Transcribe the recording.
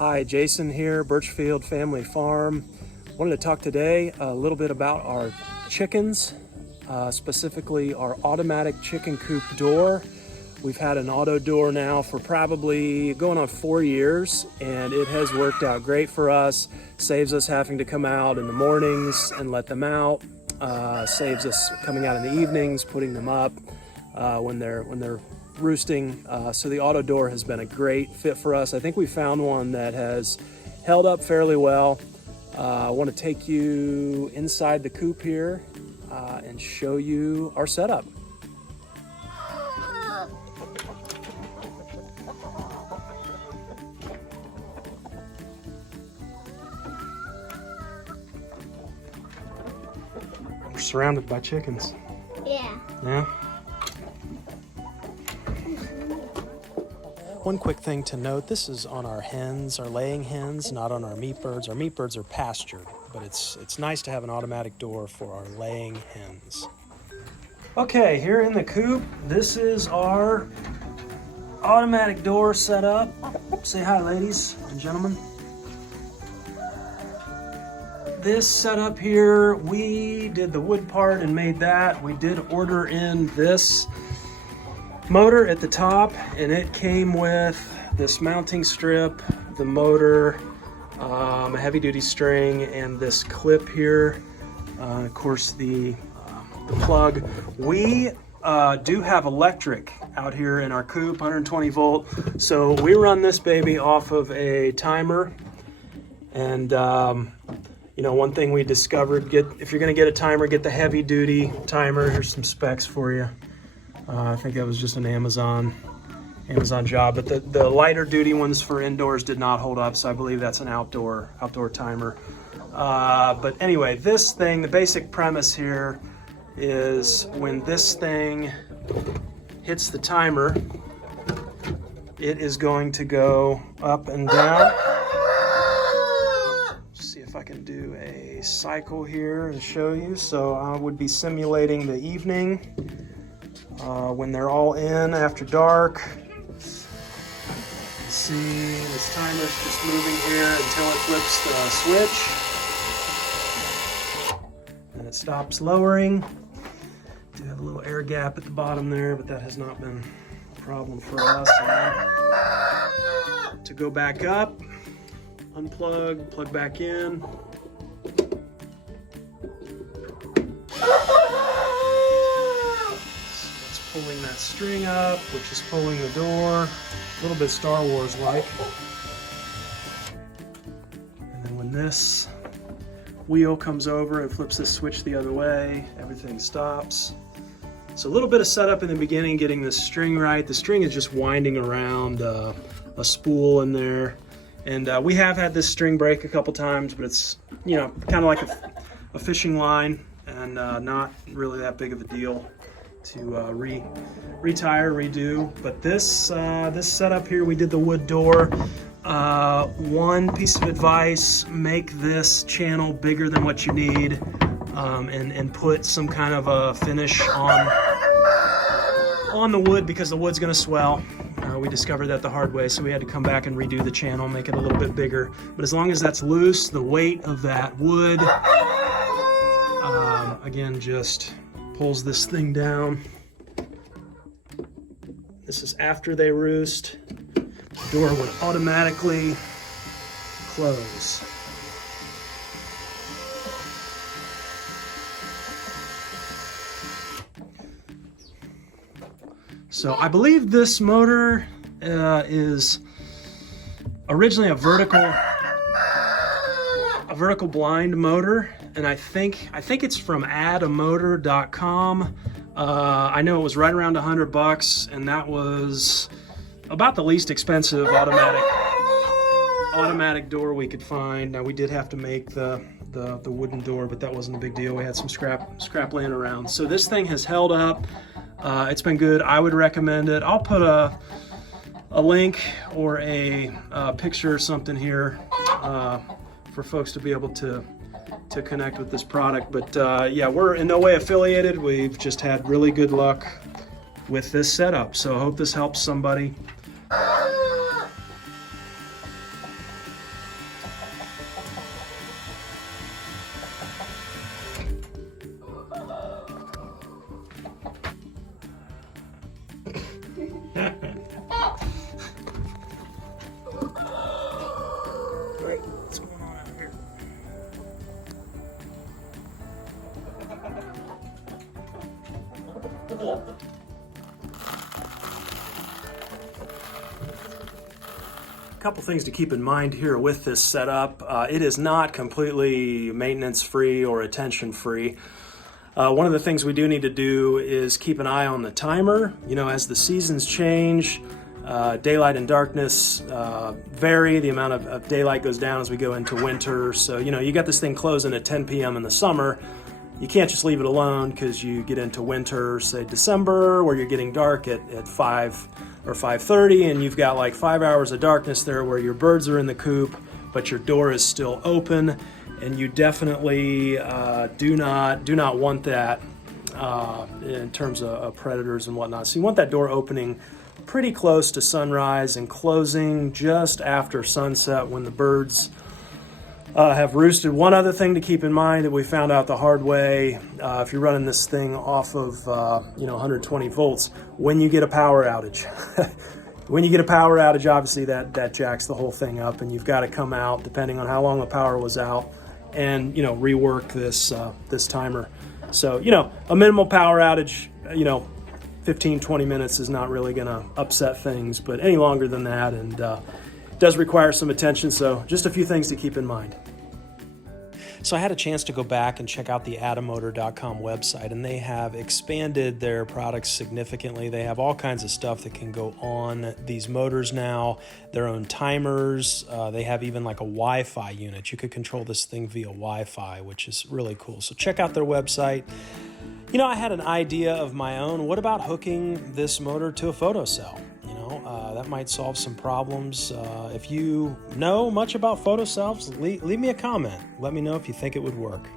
Hi, Jason here, Birchfield Family Farm. Wanted to talk today a little bit about our chickens, specifically our automatic chicken coop door. We've had an auto door now for probably going on 4 years, and it has worked out great for us. Saves us having to come out in the mornings and let them out. Saves us coming out in the evenings, putting them up when they're roosting. So the auto door has been a great fit for us. I think we found one that has held up fairly well. I want to take you inside the coop here and show you our setup. We're surrounded by chickens. Yeah. Yeah. One quick thing to note, this is on our hens, our laying hens, not on our meat birds. Our meat birds are pastured, but it's nice to have an automatic door for our laying hens. Okay, here in the coop, this is our automatic door set up. Say hi, ladies and gentlemen. This setup here, we did the wood part and made that. We did order in this motor at the top, and it came with this mounting strip, the motor, a heavy-duty string, and this clip here. Of course, the plug. We do have electric out here in our coop, 120 volt. So we run this baby off of a timer. And you know, one thing we discovered: if you're going to get a timer, get the heavy-duty timer. Here's some specs for you. I think that was just an Amazon job, but the lighter duty ones for indoors did not hold up, so I believe that's an outdoor timer. But anyway, this thing, the basic premise here is when this thing hits the timer, it is going to go up and down. Let's see if I can do a cycle here and show you. So I would be simulating the evening. When they're all in after dark. See, this timer's just moving here until it flips the switch. And it stops lowering. Do have a little air gap at the bottom there, but that has not been a problem for us. And to go back up, unplug, plug back in. Pulling that string up, which is pulling the door. A little bit Star Wars like. And then when this wheel comes over and flips this switch the other way, everything stops. So a little bit of setup in the beginning, getting the string right. The string is just winding around a spool in there. And we have had this string break a couple times, but it's, you know, kind of like a fishing line, and not really that big of a deal to retire, redo. But this setup here, we did the wood door. One piece of advice: make this channel bigger than what you need, and put some kind of a finish on the wood, because the wood's going to swell. We discovered that the hard way, so we had to come back and redo the channel, make it a little bit bigger. But as long as that's loose, the weight of that wood again just pulls this thing down. This is after they roost. The door would automatically close. So I believe this motor is originally a vertical blind motor. And I think it's from addamotor.com. I know it was right around $100, and that was about the least expensive automatic door we could find. Now we did have to make the wooden door, but that wasn't a big deal. We had some scrap laying around. So this thing has held up. It's been good. I would recommend it. I'll put a link or a picture or something here for folks to be able to connect with this product. But yeah, we're in no way affiliated. We've just had really good luck with this setup. So I hope this helps somebody. couple things to keep in mind here with this setup. It is not completely maintenance free or attention free. One of the things we do need to do is keep an eye on the timer. You know, as the seasons change, daylight and darkness vary. The amount of daylight goes down as we go into winter. So, you know, you got this thing closing at 10 p.m. in the summer. You can't just leave it alone because you get into winter, say December, where you're getting dark at 5 or 5:30, and you've got like 5 hours of darkness there where your birds are in the coop, but your door is still open, and you definitely do not want that in terms of predators and whatnot. So you want that door opening pretty close to sunrise and closing just after sunset when the birds have roosted. One other thing to keep in mind that we found out the hard way, if you're running this thing off of 120 volts, when you get a power outage. When you get a power outage, obviously that jacks the whole thing up, and you've got to come out, depending on how long the power was out, and rework this timer. So a minimal power outage, 15-20 minutes is not really going to upset things, but any longer than that, and does require some attention. So just a few things to keep in mind. So I had a chance to go back and check out the adamotor.com website, and they have expanded their products significantly. They have all kinds of stuff that can go on these motors now, their own timers. They have even like a Wi-Fi unit. You could control this thing via Wi-Fi, which is really cool. So check out their website. I had an idea of my own. What about hooking this motor to a photocell? That might solve some problems. If you know much about photocells, leave me a comment. Let me know if you think it would work.